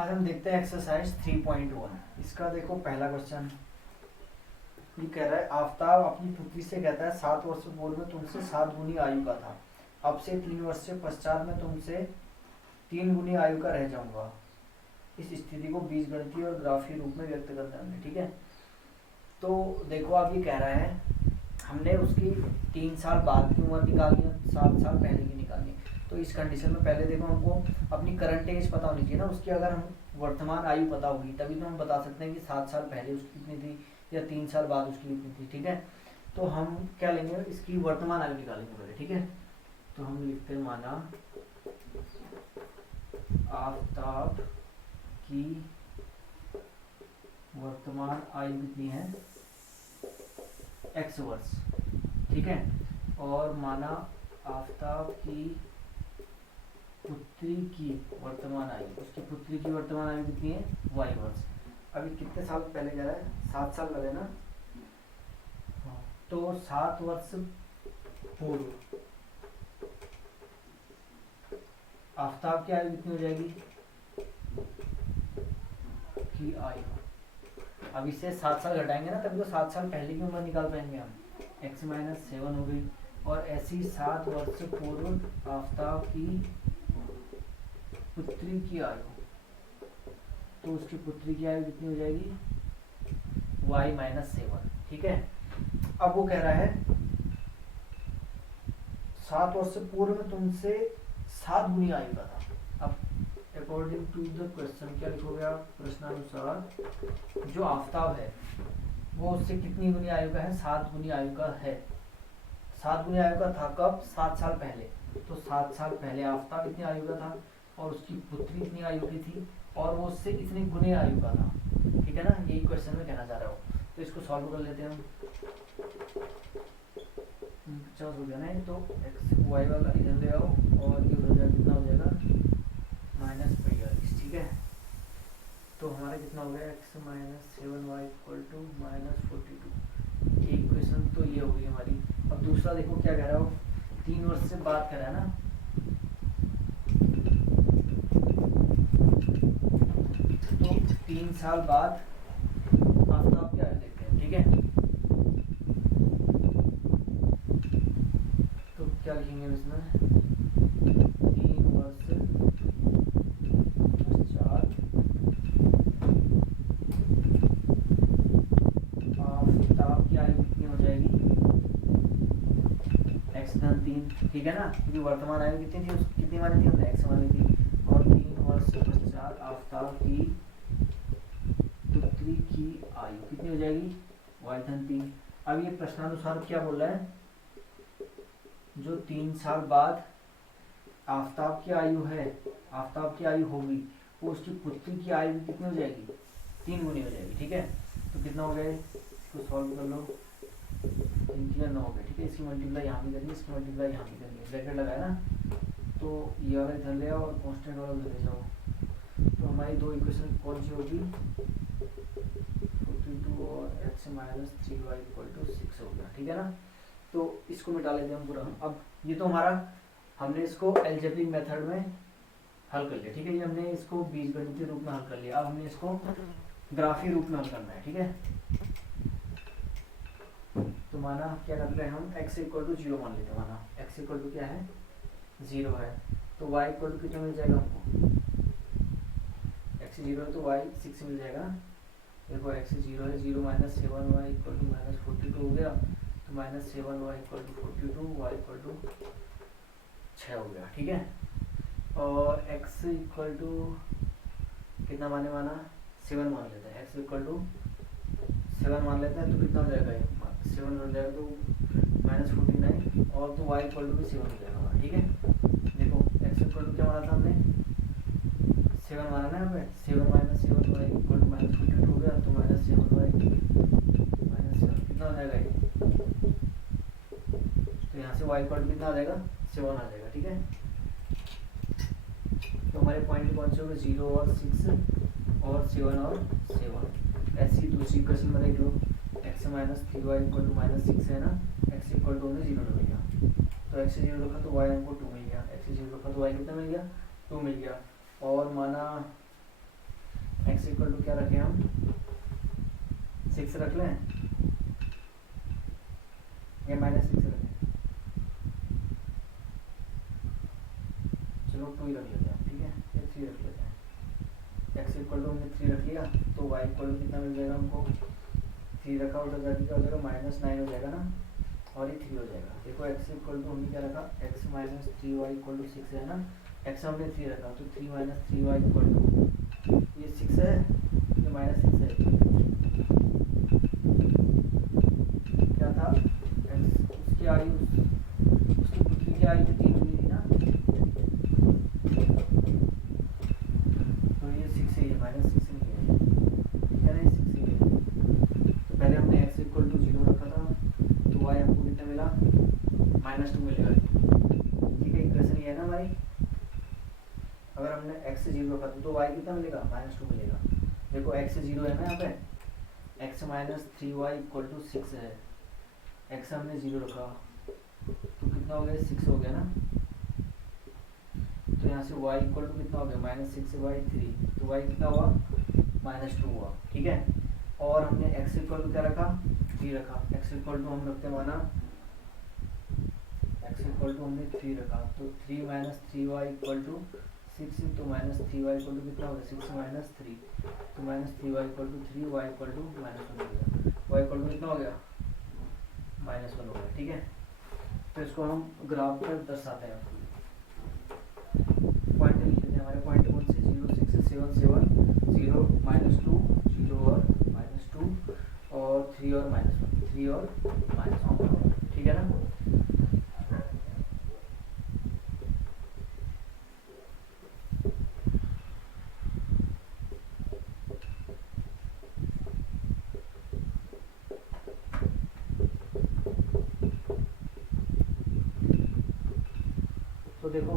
आज हम देखते हैं एक्सरसाइज 3.1। इसका देखो पहला क्वेश्चन ये कह रहा है आफताब अपनी पुत्री से कहता है 7 वर्ष पूर्व में तुमसे 7 गुनी आयु का था, अब से 3 वर्ष से पश्चात में तुमसे 3 गुनी आयु का रह जाऊंगा। इस स्थिति को बीजगणितीय और ग्राफीय रूप में व्यक्त करना है। ठीक है, तो देखो आप ये कह रहा है हमने उसकी 3 साल बाद की उम्र निकालनी है, 7 साल पहले की निकालनी है। तो इस कंडीशन में पहले देखो हमको अपनी करंट एज पता होनी चाहिए ना, उसकी अगर हम वर्तमान आयु पता होगी तभी तो हम बता सकते हैं कि 7 साल पहले उसकी कितनी थी या 3 साल बाद उसकी कितनी थी। ठीक है, तो हम क्या लेंगे, इसकी वर्तमान आयु निकालेंगे पहले। ठीक है, तो हम लिखते हैं माना आफताब की वर्तमान आयु कितनी है, x वर्ष। ठीक है, और माना आफताब की पुत्री की वर्तमान आयु, उसकी पुत्री की वर्तमान आयु कितनी है, y वर्ष। अभी कितने साल पहले जा रहा है, 7 साल पहले ना, तो 7 वर्ष पूर्व आफताब की आयु कितनी हो जाएगी, की आयु। अब इससे 7 साल घटाएंगे ना तभी तो 7 साल पहले की उम्र निकाल पाएंगे हम। x - 7 हो गई, और ऐसी 7 वर्ष पूर्व आफताब की पुत्री की आयु, तो उसकी पुत्री की आयु कितनी हो जाएगी, y - 7। ठीक है, अब वो कह रहा है 7 वर्ष पूर्व में तुमसे 7 गुनी आयु का था। अब अकॉर्डिंग टू द क्वेश्चन क्या लिखोगे आप, प्रश्नानुसार जो आफताब है वो उससे कितनी गुनी आयु का है, 7 गुनी आयु का है। 7 गुनी आयु का था कब, 7 साल पहले। तो 7 साल पहले आफताब इतनी आयु का था और उसकी पुत्री इतनी आयु की थी और वो उससे इतनी गुने आयु का था। ठीक है ना, यही क्वेश्चन में कहना चाह रहा हूँ। तो इसको सॉल्व कर लेते हैं हम। 50 हो गया ना, तो एक्स वाई वाला इधर ले आओ और ये हो जाएगा, कितना हो जाएगा, -45। ठीक है, तो हमारा कितना हो गया, x - 7y = -42। एक क्वेश्चन तो ये हो गई हमारी। अब दूसरा देखो क्या कह रहा हो, 3 वर्ष से बात कर रहा है ना, तो 3 साल बाद आफताब की आयु देखते हैं। ठीक है, तो क्या लिखेंगे इसमें, 3 वर्ष पश्चात आफताब की आयु कितनी हो जाएगी, x - 3। ठीक है ना, क्योंकि वर्तमान आयु कितनी थी, उसकी कितनी मानी थी हमने, x मानी थी। और 3 वर्ष पश्चात आफताब की पुत्री की आयु कितनी हो जाएगी, y - 3। अब ये प्रश्नानुसार क्या बोल रहा है, जो 3 साल बाद आफताब की आयु है, आफताब की आयु होगी, वो उसकी पुत्री की आयु कितनी हो जाएगी, 3 गुनी हो जाएगी। ठीक है, तो कितना हो गया, इसको सॉल्व कर लो, 3 की 9 हो गया। ठीक है, इसकी मल्टीप्लाई यहाँ भी करिए, इसकी मल्टीप्लाई यहाँ भी करिए, ब्रैकेट लगाया ना, तो ये वाला इधर ले आओ और कांस्टेंट वाला उधर ले जाओ। तो हमारी दो इक्वेशन कौन सी होगी, 42 और x - 3y = 6 हो गया। ठीक है ना, तो इसको मिटा लेते हैं हम पूरा। अब ये तो हमारा, हमने इसको अलजेब्रिक मेथड में हल कर लिया। ठीक है, ये हमने इसको बीजगणितीय रूप में हल कर लिया। अब हमने इसको ग्राफीय रूप में हल करना है। ठीक है, तो माना क्या कर रहे हैं हम, x = 0 मान लेते हैं। माना x = क्या है, 0 है, तो y = कितना मिल जाएगा हमको, x 0 है तो y 6 मिल जाएगा। देखो x 0 है, 0 - 7y = -42 हो गया, तो -7y = 42, y = 6 हो गया। ठीक है, और x = कितना माना 7 मान लेते हैं, x = 7 मान लेते हैं, तो कितना हो जाएगा, 7 हो जाएगा, तो -49, और तो y = भी 7 हो जाएगा हमारा। ठीक है, देखो x = क्या माना था हमने, 7 माना ना यहाँ पे, 7 - 7y = -42 हो गया, तो -7y -7 कितना हो जाएगा ये, तो यहाँ से y = कितना आ जाएगा, 7 आ जाएगा। ठीक है, तो हमारे पॉइंट कौन से हो गए, 0 और 6 और 7 और 7। ऐसी दूसरी क्वेश्चन में देख लो, x - 3y = -6 है ना, x = 0 मिल गया, तो x 0 रखा तो y हमको 2 मिल गया, x 0 रखा तो y कितना मिल गया, 2 मिल गया। और माना एक्स इक्वल टू क्या रखें हम, 6 रख लें या -6 रखें, चलो 2 ही रख लेते हैं, ठीक है, या 3 रख लेते हैं। एक्स इक्वल टू हमने 3 रख लिया, तो वाई इक्वल टू कितना मिल जाएगा हमको, 3 रखा उधर जाके क्या हो जाएगा, -9 हो जाएगा ना, और ये 3 हो जाएगा। देखो एक्स इक्वल टू हमने क्या रखा, x minus 3y equal to 6 है ना, एक्स हमने 3 रखा, तो 3 माइनस 3y इक्वल टू ये 6 है, ये -6 है, क्या था x, उसकी आयु, उसकी पृथ्वी की आयु 3 हुई थी ना, तो ये 6 है, ये -6 नहीं है, ठीक है ना, ये 6 ही है। तो पहले हमने x इक्वल टू 0 रखा था, तो y हमको कितना मिला, -2 मिलेगा, ठीक है, इक्वेशन ये है ना हमारी। अगर हमने x से 0 रखा तो y कितना मिलेगा, -2 मिलेगा। देखो x से 0 है ना यहाँ पे, x minus 3y equal to 6 है, x हमने 0 रखा तो कितना हो गया, 6 हो गया ना, तो यहाँ से y इक्वल टू कितना हो गया, -6/3, तो y कितना हुआ, -2 हुआ, ठीक है। और हमने x इक्वल टू क्या रखा, 3 रखा, x इक्वल टू हम रखते माना, x इक्वल टू हमने 3 रखा, तो 3 माइनस 3y इक्वल टू 6, तो -3y इक्वल टू कितना होगा, 6 माइनस 3, तो -3y equal to 3, y equal to -1 हो गया, y इक्वल टू कितना हो गया, -1 हो गया, ठीक है। तो इसको हम ग्राफ पर दर्शाते हैं, पॉइंट लिख लेते हैं, हमारे पॉइंट कौन से, 0 6 7 7 0 -2 0 और -2 और 3 और -1 3 और -1, ठीक है ना। तो देखो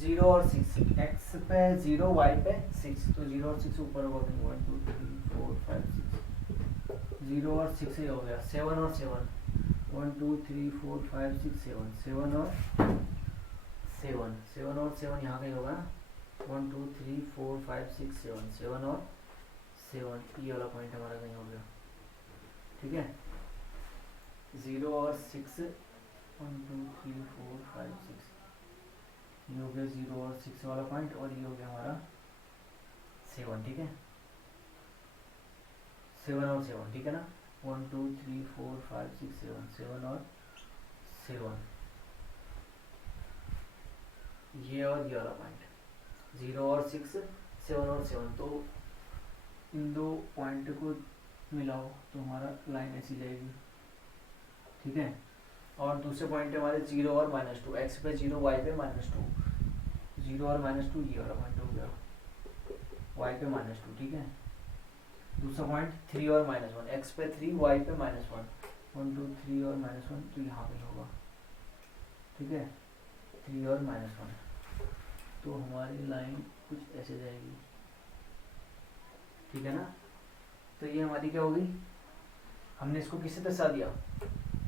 0 और 6, x पे 0 y पे 6, तो 0 और 6 ऊपर होगा, 1 2 3 4 5 6, 0 और 6 ये हो गया, 7 और 7 1 2 3 4 5 6 7 7 और 7 7 और 7 यहाँ कहीं होगा, 1 2 3 4 5 6 7 7 और 7, ये वाला पॉइंट हमारा कहीं हो गया, ठीक है। 0 और 6 1 2 3 4 5 6, ये हो गया 0 और 6 वाला पॉइंट, और ये हो गया हमारा 7, ठीक है, 7 और 7, ठीक है ना, 1 2 3 4 5 6 7 7 और 7, ये और ये वाला पॉइंट 0 और 6 7 और 7, तो इन दो पॉइंट को मिलाओ तो हमारा लाइन ऐसी जाएगी, ठीक है। और दूसरे पॉइंट हमारे 0 और -2, x पे 0 y पे -2, 0 और -2 ये वाला पॉइंट हो गया, y पे -2, ठीक है। दूसरा पॉइंट 3 और -1, x पे 3 y पे -1 1 2 3 और -1, तो यहाँ पे होगा, ठीक है, 3 और -1, तो हमारी लाइन कुछ ऐसे जाएगी, ठीक है ना। तो ये हमारी क्या होगी, हमने इसको किससे दर्शा दिया,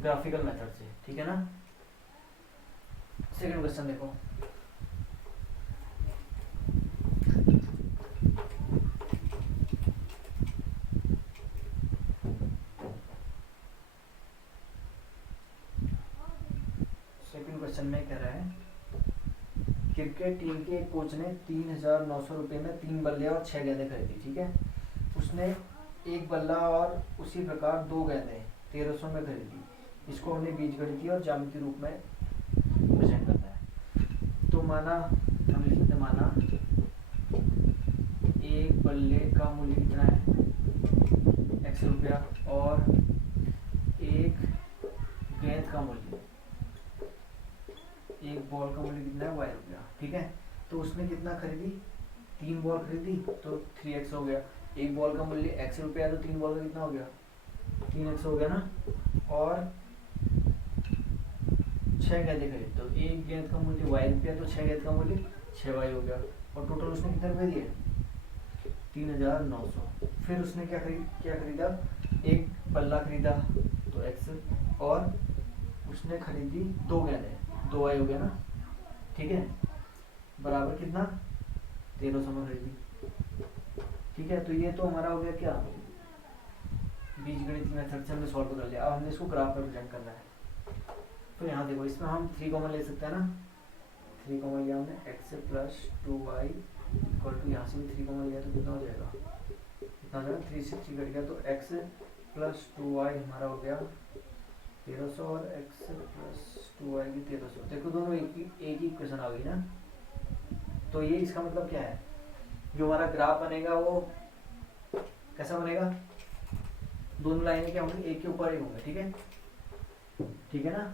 ग्राफिकल मेथड से, ठीक है ना। सेकंड क्वेश्चन देखो, सेकंड क्वेश्चन में कह रहा है, क्रिकेट टीम के एक कोच ने 3,900 रुपये में 3 बल्ले और 6 गेंदें खरीदी, ठीक है। उसने एक बल्ला और उसी प्रकार 2 गेंदें 1300 में खरीदी। इसको हमने बीजगणितीय और ज्यामितीय रूप में प्रेजेंट करना है। तो माना हम लिख लेते, माना एक बल्ले का मूल्य कितना है, x रुपया, और एक गेंद का मूल्य, एक बॉल का मूल्य कितना है, y रुपया, ठीक है। तो उसने कितना खरीदी, 3 बॉल खरीदी, तो 3x हो गया। एक बॉल का मूल्य x रुपया, तो 3 बॉल का कितना हो गया, 3x हो गया ना। और 6 गेंदें खरीदी, तो एक गेंद का मूल्य y रुपया, तो 6 गेंद का मूल्य 6y हो गया। और टोटल उसने कितने रुपए दिए, 3,900। फिर उसने क्या खरीदा, एक बल्ला खरीदा, तो x, और उसने खरीदी 2 गेंदें, 2y हो गया ना, ठीक है, बराबर कितना, 1300 में खरीदी, ठीक है, तो ये तो हमारा हो गया क्या, बीजगणित मेथड से हमने सॉल्व कर लिया। अब हमने इसको ग्राफ पर प्रेजेंट करना है। तो यहाँ देखो, इसमें हम 3 कॉमन ले सकते हैं ना, 3 कॉमन लिया हमने, x plus 2y equal to, यहाँ से भी 3 कॉमन लिया तो कितना हो जाएगा, कितना हो जाएगा, 360 कट गया, तो x प्लस 2y हमारा हो गया 1300 और x प्लस 2y की 1300। देखो दोनों एक ही इक्वेशन आ गई ना। तो ये इसका मतलब क्या है, जो हमारा ग्राफ बनेगा वो कैसा बनेगा, दोनों लाइनें क्या होंगी, एक के ऊपर एक होंगे। ठीक है, ठीक है ना।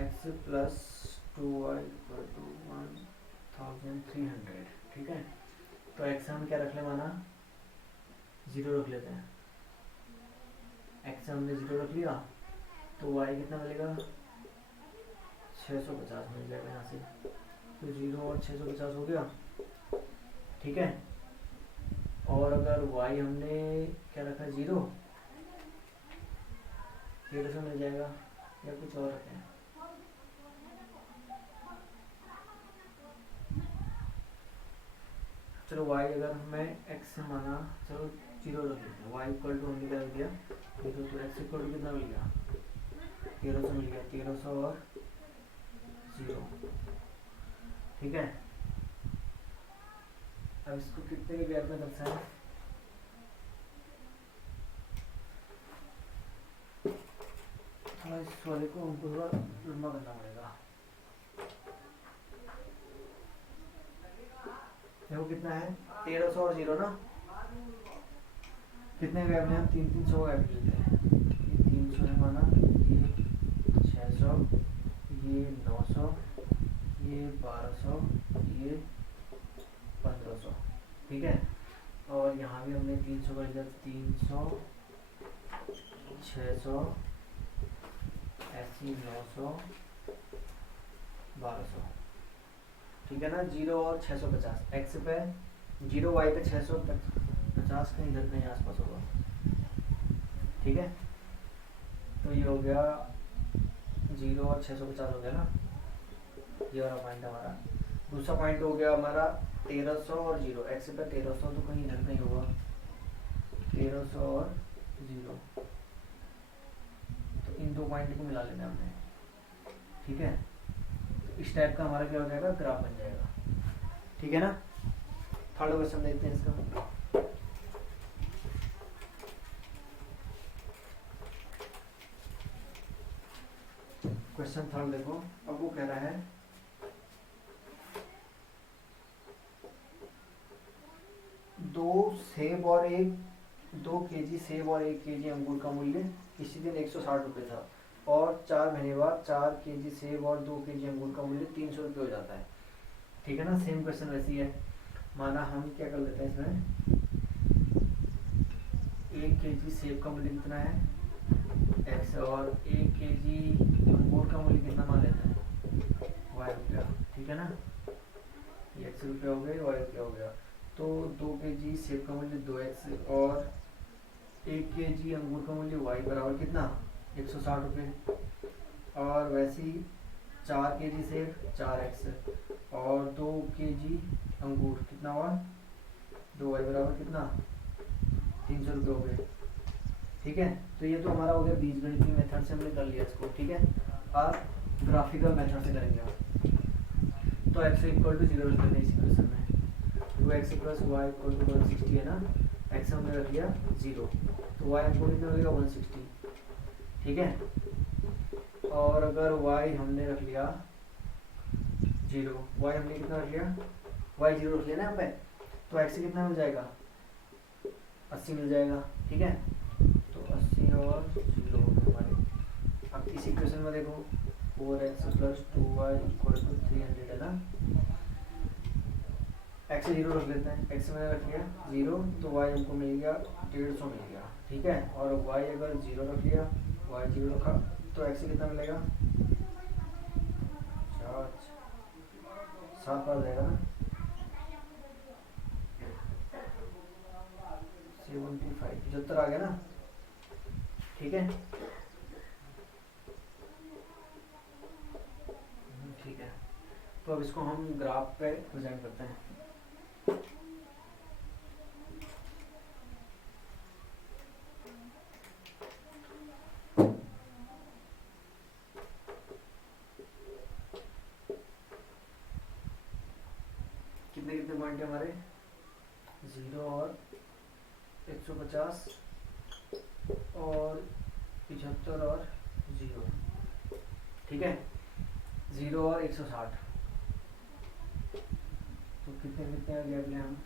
x plus 2y equal to 1300। ठीक है, तो x हम क्या रख ले, माना 0 रख लेते हैं। x हमने 0 रख लिया, तो y कितना मिलेगा, 650 मिल जाएगा यहाँ से। तो 0 और 650 हो गया। ठीक है, और अगर y हमने क्या रखा, 0, 1300 मिल जाएगा, या कुछ और रखें, चलो y अगर हमें x से माना, चलो 0 रख लेते हैं, y इक्वल टू हमने क्या रख दिया 0, तो x इक्वल टू कितना मिल गया, 1300 मिल गया, 1300 और 0। ठीक है, अब इसको कितने के गैप में दर्शाएं, थोड़ा इस वाले को हमको थोड़ा लंबा करना पड़ेगा। देखो कितना है, 1300 और 0 ना, कितने गैप में हम 300 गैप लेते हैं, ये 300 है माना, ये 600, ये 900, ये 1200, ये 1500। ठीक है, और यहाँ भी हमने 300 कर लिया, 300, 600, ऐसी 900, 1200। ठीक है ना, 0 और 650, एक्स पे 0, वाई पे 650, कहीं इधर कहीं आसपास होगा। ठीक है, तो ये हो गया 0 और 650 हो गया ना, ये वाला पॉइंट हमारा। दूसरा पॉइंट हो गया हमारा 1300 और 0, एक्स पे 1300 तो कहीं इधर कहीं होगा, 1300 और 0, तो इन दो पॉइंट को मिला लेना हमने। ठीक है, इस टाइप का हमारा क्या हो जाएगा, ग्राफ बन जाएगा। ठीक है ना। थर्ड क्वेश्चन देखते हैं इसका। क्वेश्चन थर्ड देखो, अब वो कह रहा है दो केजी सेब और 1 केजी अंगूर का मूल्य किसी दिन 160 रुपये था, और 4 महीने बाद 4 केजी सेब और 2 केजी अंगूर का मूल्य 300 रुपये हो जाता है। ठीक है ना, सेम क्वेश्चन वैसी है। माना हम क्या कर लेते हैं इसमें, 1 केजी सेब का मूल्य कितना है x, और 1 केजी अंगूर का मूल्य कितना मान लेते हैं y रुपया। ठीक है ना, ये x रुपया हो गया, y रुपया हो गया। तो 2 केजी सेब का मूल्य 2x और 1 केजी अंगूर का मूल्य y बराबर कितना 160 रुपये, और वैसे ही 4 केजी सेब 4x और 2 केजी अंगूर कितना हुआ 2y बराबर कितना 300 रुपये हो गए। ठीक है, तो ये तो हमारा हो गया बीजगणितीय मेथड से हमने कर लिया इसको। ठीक है, अब ग्राफिकल मेथड से करेंगे हम। तो x इक्वल टू 0 रख लेते हैं इस इक्वेशन में, 2x plus Y equal to 160 है ना, x हमने रख लिया 0, तो y हमको कितना मिलेगा 160। ठीक है, और अगर y हमने रख लिया 0, y हमने कितना रख लिया, y 0 रख लिया ना यहाँ पे, तो x से कितना मिल जाएगा 80 मिल जाएगा। ठीक है, तो 80 और 0 हो गए हमारे। अब इस इक्वेशन में देखो 4x plus 2y equal to 300 है ना, x से 0 रख लेते हैं, x मैंने रख लिया 0, तो y हमको मिल गया 150 मिल गया। ठीक है, और y अगर 0 रख लिया, y 0 रखा, तो x से कितना मिलेगा 7 पर जाएगा ना, 75 75 आ गया ना। ठीक है, तो अब इसको हम ग्राफ पे प्रेजेंट करते हैं। कितने कितने पॉइंट है हमारे, 0 और 150 और 75 और 0, ठीक है, 0 और 160, तो कितने कितने आ गए अगले हम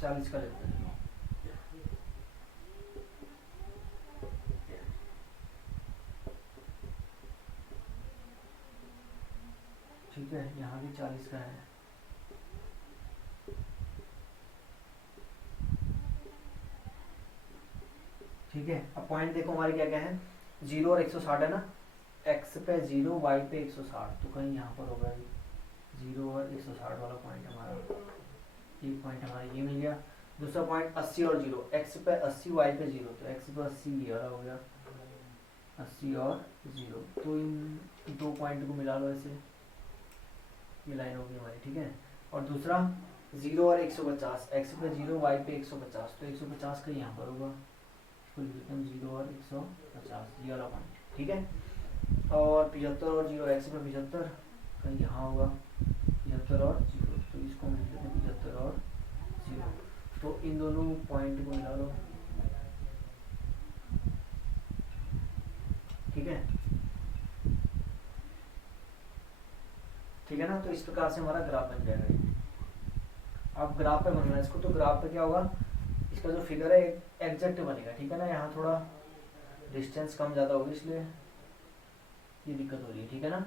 40 का लेते हैं। ठीक है, यहाँ भी 40 का है। ठीक है, अब पॉइंट देखो हमारे क्या क्या है, 0 और 160 है ना, x पे 0 y पे 160, तो कहीं यहाँ पर होगा 0 और 160 वाला पॉइंट हमारा, एक पॉइंट हमारा ये मिल गया। दूसरा पॉइंट 80 और 0, x पे 80 y पे 0, तो x पे 80 ये वाला हो गया, 80 और 0, तो इन दो पॉइंट को मिला लो ऐसे, ये लाइन होगी हमारी, ठीक है। और दूसरा 0 और 150, x पे 0 y पे 150, तो 150 का यहाँ पर होगा, इसको लिख देते हैं 0 और 150, ये वाला पॉइंट, ठीक है। और 75 और 0, x पे 75 कहीं यहाँ होगा, 75 और 0, तो इसको हम लिख देते हैं 75 और 0, तो इन दोनों पॉइंट को मिला लो, ठीक है, ठीक है ना। तो इस प्रकार से हमारा ग्राफ बन जाएगा। अब ग्राफ पे बनना है इसको, तो ग्राफ पे क्या होगा, इसका जो फिगर है एग्जैक्ट बनेगा, ठीक है ना। यहाँ थोड़ा डिस्टेंस कम ज़्यादा होगी, इसलिए ये दिक्कत हो रही है, ठीक है ना।